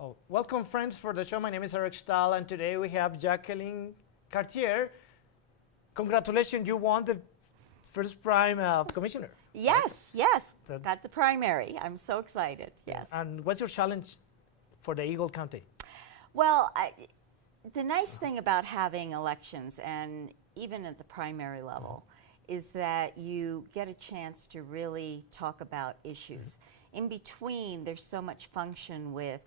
Oh, welcome friends for the show. My name is Erik Stahl and today we have Jacqueline Cartier. Congratulations, you won the first prime commissioner. Yes, yes, got the primary. I'm so excited, yes. And what's your challenge for the Eagle County? Well, the nice thing about having elections, and even at the primary level, is that you get a chance to really talk about issues. In between, there's so much function with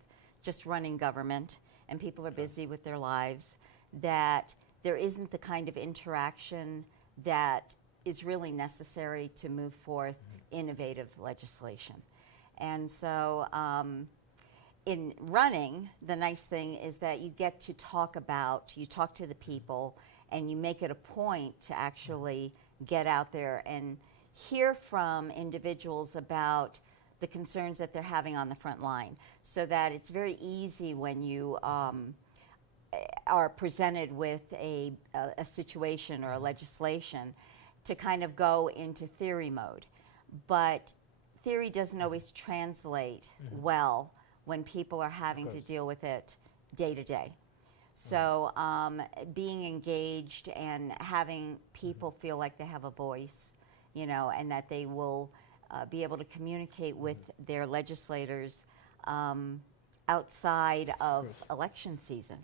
just running government, and people are busy with their lives, that there isn't the kind of interaction that is really necessary to move forth innovative legislation. And so in running, the nice thing is that you get to talk you talk to the people, and you make it a point to actually get out there and hear from individuals about the concerns that they're having on the front line, so that it's very easy when you are presented with a situation or a legislation to kind of go into theory mode. But theory doesn't always translate well when people are having to deal with it day to day. So being engaged and having people feel like they have a voice, you know, and that they will be able to communicate with their legislators outside of election season.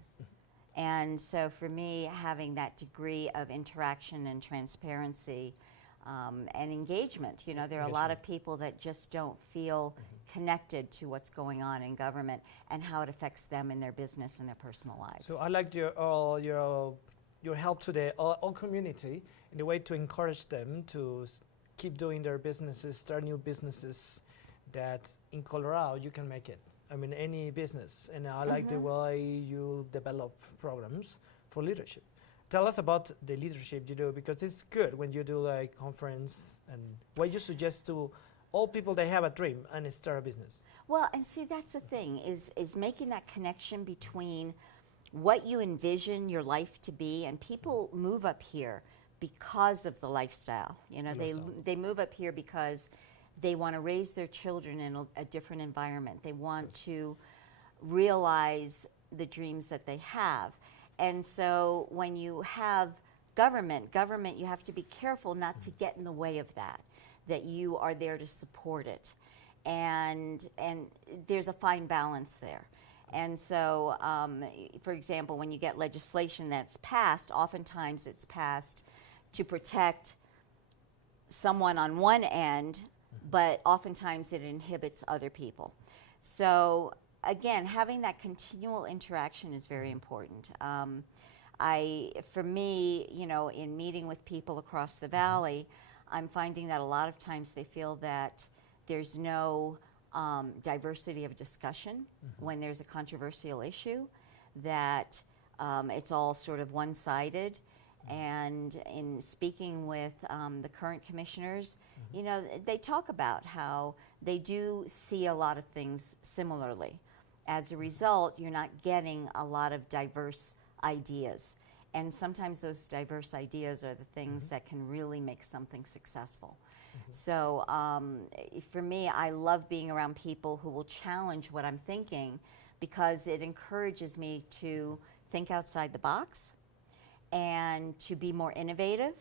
And so for me, having that degree of interaction and transparency and engagement, you know, there are a lot of people that just don't feel connected to what's going on in government and how it affects them in their business and their personal lives. So I liked your help to the all community in the way to encourage them to keep doing their businesses, start new businesses, that in Colorado you can make it. I mean, any business. And I like the way you develop programs for leadership. Tell us about the leadership you do, because it's good when you do like conference, and what you suggest to all people that have a dream and start a business. Well, and see, that's the thing, is making that connection between what you envision your life to be, and people move up here because of the lifestyle. You know, they move up here because they want to raise their children in a different environment. They want to realize the dreams that they have. And so when you have government, you have to be careful not to get in the way of that you are there to support it. And there's a fine balance there. And so, for example, when you get legislation that's passed, oftentimes it's passed to protect someone on one end, but oftentimes it inhibits other people. So again, having that continual interaction is very important. For me, you know, in meeting with people across the valley, I'm finding that a lot of times they feel that there's no diversity of discussion when there's a controversial issue, that it's all sort of one-sided. And in speaking with the current commissioners, you know, they talk about how they do see a lot of things similarly. As a result, you're not getting a lot of diverse ideas. And sometimes those diverse ideas are the things that can really make something successful. So for me, I love being around people who will challenge what I'm thinking, because it encourages me to think outside the box and to be more innovative.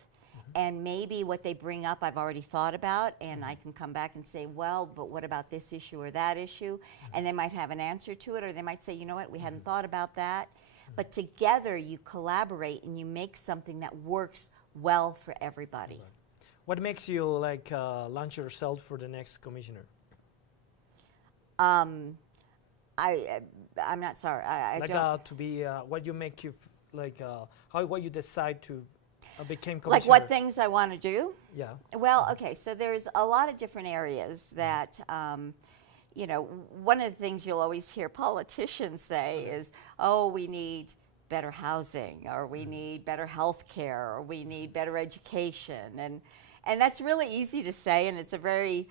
And maybe what they bring up I've already thought about, and I can come back and say, well, but what about this issue or that issue? And they might have an answer to it, or they might say, you know what, we hadn't thought about that. But together you collaborate and you make something that works well for everybody. What makes you like launch yourself for the next commissioner? I'm not sorry. I like don't. To be what you make you what you decide to become commissioner. Like what things I want to do? Yeah. Well, okay. So there's a lot of different areas that. You know, one of the things you'll always hear politicians say is, oh, we need better housing, or we need better health care, or we need better education. And that's really easy to say, and it's a very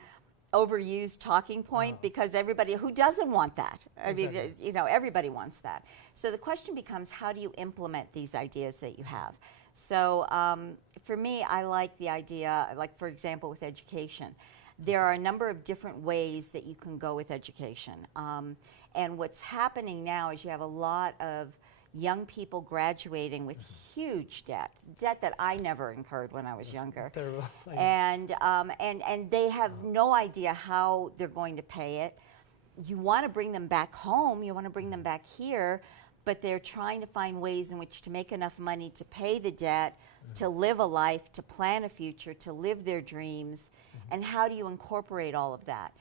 overused talking point, because everybody, who doesn't want that? I mean, you know, everybody wants that. So the question becomes, how do you implement these ideas that you have? So for me, I like the idea, like for example, with education. There are a number of different ways that you can go with education. And what's happening now is you have a lot of young people graduating with huge debt that I never incurred when I was younger. Terrible. And they have no idea how they're going to pay it. You want to bring them back home, you want to bring them back here, but they're trying to find ways in which to make enough money to pay the debt, to live a life, to plan a future, to live their dreams, and how do you incorporate all of that?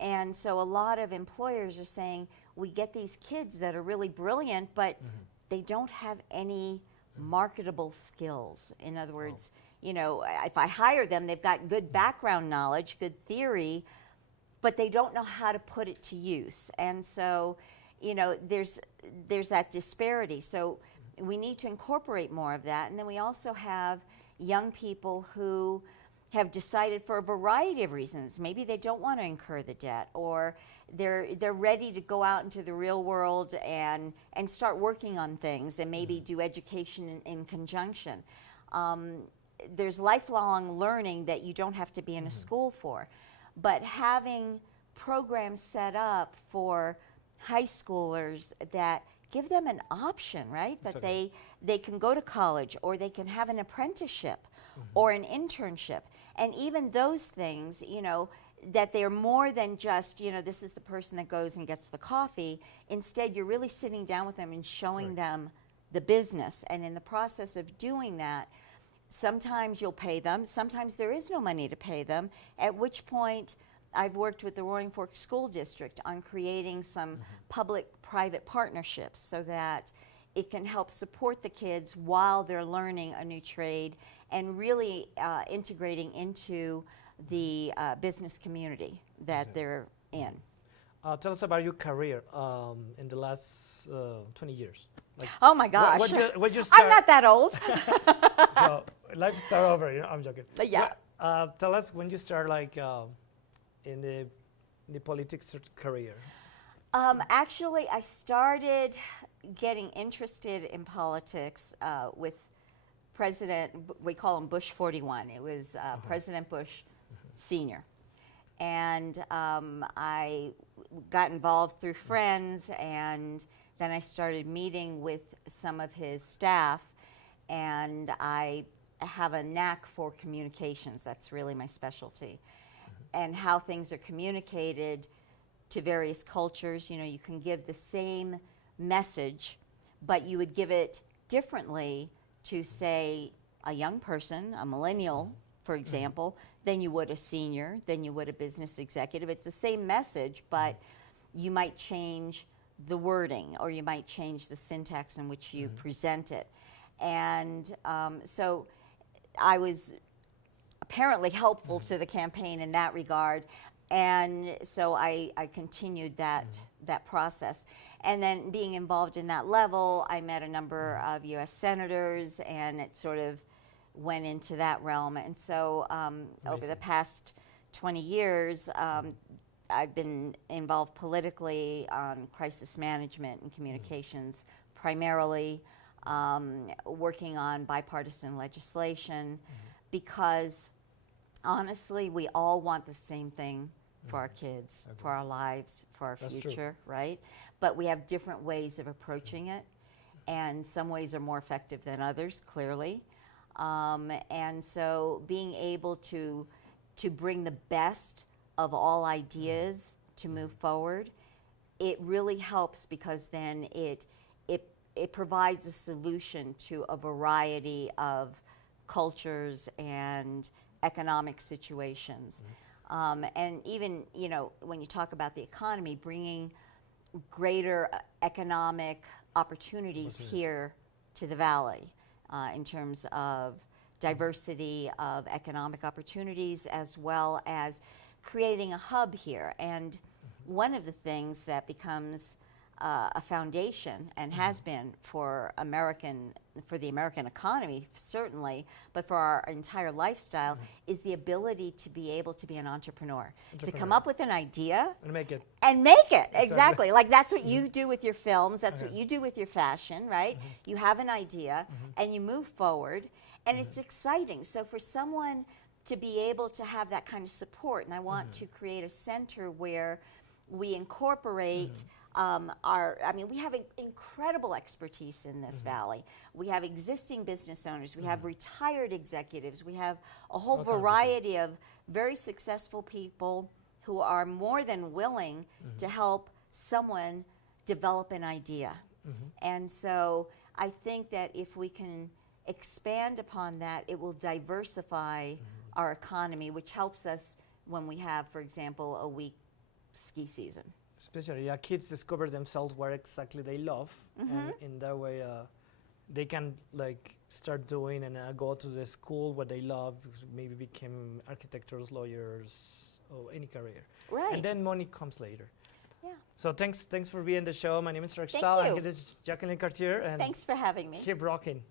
And so a lot of employers are saying, we get these kids that are really brilliant, but they don't have any marketable skills. In other words, you know, if I hire them, they've got good background knowledge, good theory, but they don't know how to put it to use. And so, you know, there's that disparity. So we need to incorporate more of that. And then we also have young people who have decided for a variety of reasons. Maybe they don't want to incur the debt, or they're ready to go out into the real world and start working on things and maybe do education in conjunction. There's lifelong learning that you don't have to be in a school for. But having programs set up for high schoolers that give them an option, right? That they can go to college, or they can have an apprenticeship or an internship. And even those things, you know, that they're more than just, you know, this is the person that goes and gets the coffee. Instead, you're really sitting down with them and showing them the business. And in the process of doing that, sometimes you'll pay them, sometimes there is no money to pay them, at which point I've worked with the Roaring Fork School District on creating some public-private partnerships so that it can help support the kids while they're learning a new trade and really integrating into the business community that they're in. Tell us about your career in the last 20 years. Like, oh my gosh. What'd you start? I'm not that old. So let's start over. You know, I'm joking. Yeah. Tell us when you start, like, in the politics career. Actually, I started getting interested in politics with President, we call him Bush 41. It was President Bush Sr. And I got involved through friends, and then I started meeting with some of his staff, and I have a knack for communications. That's really my specialty. And how things are communicated to various cultures. You know, you can give the same message, but you would give it differently to, say, a young person, a millennial, for example, than you would a senior, than you would a business executive. It's the same message, but you might change the wording, or you might change the syntax in which you present it. And so I was apparently helpful to the campaign in that regard. And so I continued that process. And then being involved in that level, I met a number of U.S. senators, and it sort of went into that realm. And so over the past 20 years, I've been involved politically on crisis management and communications, primarily working on bipartisan legislation, because honestly, we all want the same thing for our kids, for our lives, for our future, right? But we have different ways of approaching it, and some ways are more effective than others, clearly. And so being able to bring the best of all ideas to move forward, it really helps, because then it provides a solution to a variety of cultures and economic situations. And even, you know, when you talk about the economy, bringing greater economic opportunities here to the Valley in terms of diversity of economic opportunities, as well as creating a hub here. And one of the things that becomes a foundation, and has been for the American economy, certainly, but for our entire lifestyle, is the ability to be able to be an entrepreneur. To come up with an idea and make it. Exactly. Like that's what you do with your films, that's what you do with your fashion, right? You have an idea and you move forward, and it's exciting. So for someone to be able to have that kind of support, and I want to create a center where we incorporate we have incredible expertise in this valley. We have existing business owners. We have retired executives. We have a whole variety of very successful people who are more than willing to help someone develop an idea. And so I think that if we can expand upon that, it will diversify our economy, which helps us when we have, for example, a weak ski season. Especially, kids discover themselves what exactly they love, and in that way, they can like start doing and go to the school what they love. Maybe become architects, lawyers, or any career. Right. And then money comes later. Yeah. So thanks for being on the show. My name is Erik Thank Stahl, and you. here is Jacqueline Cartier, and Thanks for having me. keep rocking.